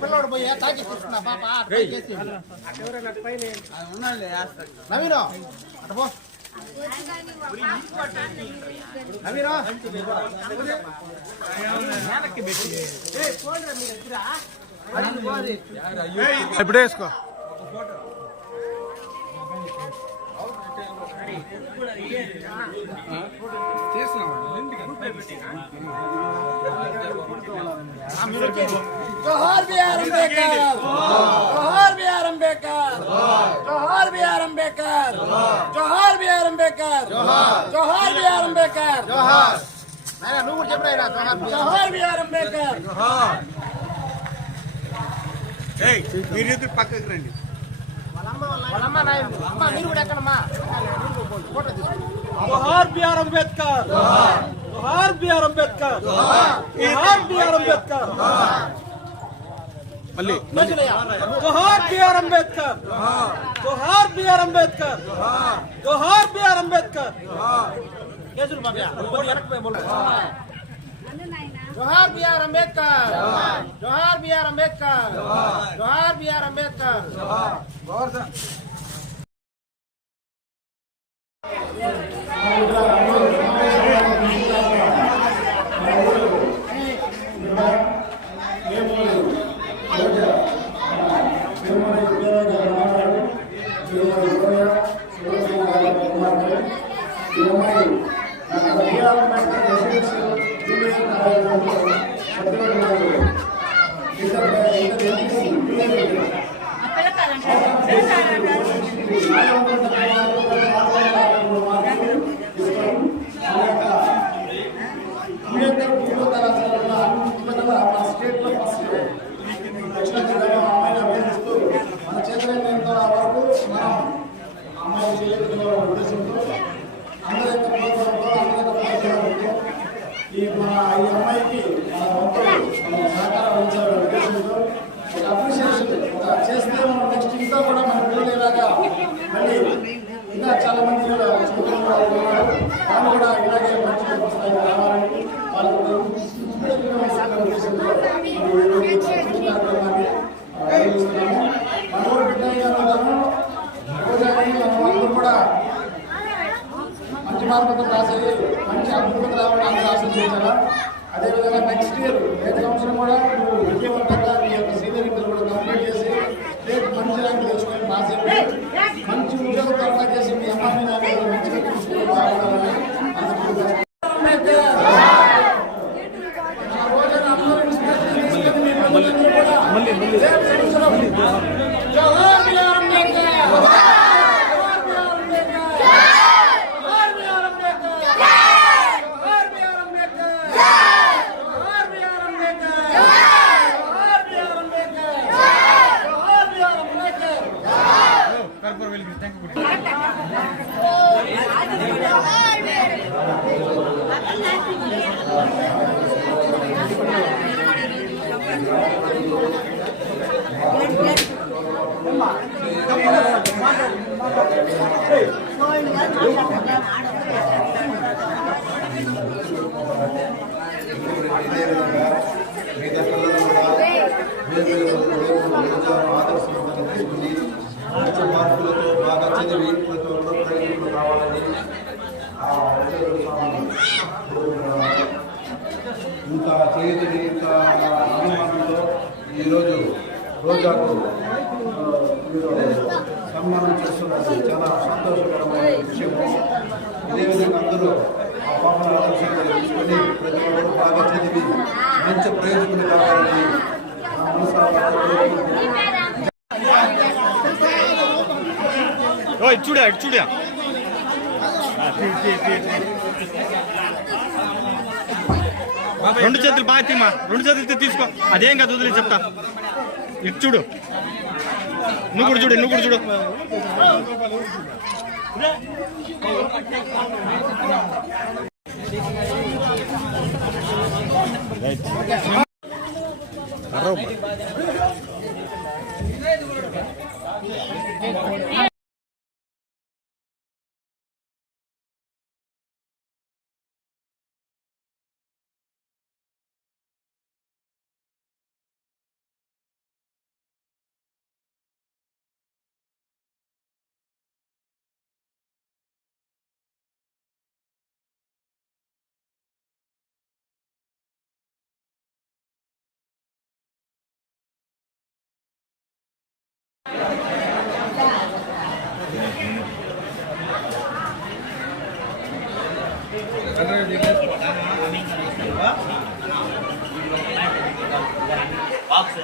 పిల్లడు పోయి తాకి తీసుకున్నా పాప నవీన అట పో నవీన ఇప్పుడే వేసుకో जोहार बिहार अंबेडकर जोहार बिहार अंबेडकर जोहार बिहार अंबेडकर जोहार बिहार अंबेडकर जोहार बिहार अंबेडकर जोहार नायना నువ్వు చెప్పరా जोहार बिहार अंबेडकर ఏయ్ మీరు పక్కకి రండి వాళ్ళమ్మ నాయన అమ్మ మీరు కూడా ఎక్కడమ్మా ఫోటో తీసుకోండి जोहार बिहार अंबेडकर जोहार बिहार अंबेडकर जोहार बिहार अंबेडकर మళ్ళీ जोहार बिहार अंबेडकर जोहार बिहार अंबेडकर जोहार बिहार अंबेडकर केजरी बाबा बोल जोहार बिहार अंबेडकर जोहार बिहार अंबेडकर जोहार बिहार अंबेडकर ఇంకా చాలా మంది వాళ్ళు కూడా ఇలాగే మంచి వస్తాయి రావాలని వాళ్ళు మనోడు కూడా మంచి మార్పులతో రాసేది మంచి అభివృద్ధి రావడానికి ఆశలు చేశారా అదేవిధంగా నెక్స్ట్ ఇయర్ ప్రతి సంవత్సరం కూడా నువ్వు విజయవంతంగా నీ యొక్క సీనియర్ కూడా కంప్లీట్ చేసి రేపు మంచి ర్యాంక్ తెచ్చుకొని పాస్ అయిపోయి మంచి ఉద్యోగపరంగా చేసి మీ అమ్మాయి మంచిగా తీసుకుని బాగుండాలని మార్పులతో బాగా చదివి రావాలని ఇంత చేతిని ఇంత అభిమానంలో ఈరోజు రోజాకు సన్మానం చేస్తున్నది చాలా సంతోషకరమైన విషయము. ఇదేవిధంగా అందరూ ఆ పాపను ఆదర్శంగా తీసుకొని ప్రతి ఒక్కరు బాగా చదివి మంచి ప్రయోజకులు కావాలని చూడా చూడా రెండు చేతులు బాగా తీమా రెండు చేతులతో తీసుకో అదేం కాదు వదిలే చెప్తా ఇటు చూడు నువ్వు కూడా చూడు నువ్వు కూడా చూడు బాక్స్